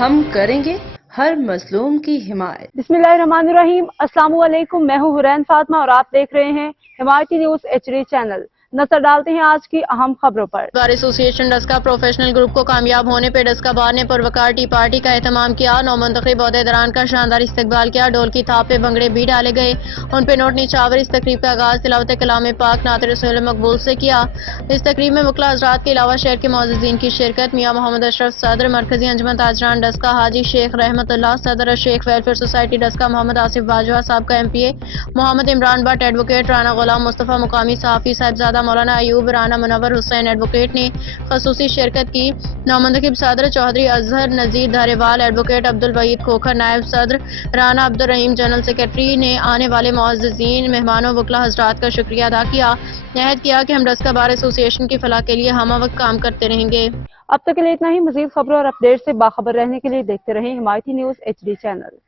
ہم کریں گے ہر مظلوم کی حمایت۔ بسم اللہ الرحمن الرحیم۔ السلام علیکم، میں ہوں حرین فاطمہ اور آپ دیکھ رہے ہیں حمایتی نیوز HD چینل۔ نظر ڈالتے ہیں آج کی اہم خبروں پر۔ بار ایسوسی ایشن ڈسکا پروفیشنل گروپ کو کامیاب ہونے پہ ڈسکا بار نے پروکار ٹی پارٹی کا اہتمام کیا۔ نومنتخب عہدیداران کا شاندار استقبال کیا۔ ڈول کی تھاپ پہ بھنگڑے بھی ڈالے گئے، ان پہ نوٹ نچھاور۔ اس تقریب کا آغاز تلاوت کلام پاک نعت رسول مقبول سے کیا۔ اس تقریب میں وکلاء حضرات کے علاوہ شہر کے معززین کی شرکت۔ میاں محمد اشرف صدر، مرکزی انجمن تاجران ڈسکا حاجی شیخ رحمت اللہ صدر، شیخ ویلفیئر سوسائٹی ڈسکا محمد آصف باجوہ سابقہ MPA، Muhammad Imran but advocate, Rana Ghulam Mustafa مقامی صحافی، صاحبزادہ مولانا ایوب، رانا منور حسین ایڈوکیٹ نے خصوصی شرکت کی۔ نومنتخب صدر چودھری اظہر نذیر دھاریوال، ایڈوکیٹ عبدالوحید کھوکھر نائب صدر، رانا عبدالرحیم جنرل سیکرٹری نے آنے والے معززین مہمانوں وکلاء حضرات کا شکریہ ادا کیا۔ عہد کیا کہ ہم ڈسکا بار ایسوسی ایشن کی فلاح کے لیے ہمہ وقت کام کرتے رہیں گے۔ اب تک کے لیے اتنا ہی۔ مزید خبروں اور اپڈیٹ سے باخبر رہنے کے لیے دیکھتے رہیں حمایتی نیوز HD چینل۔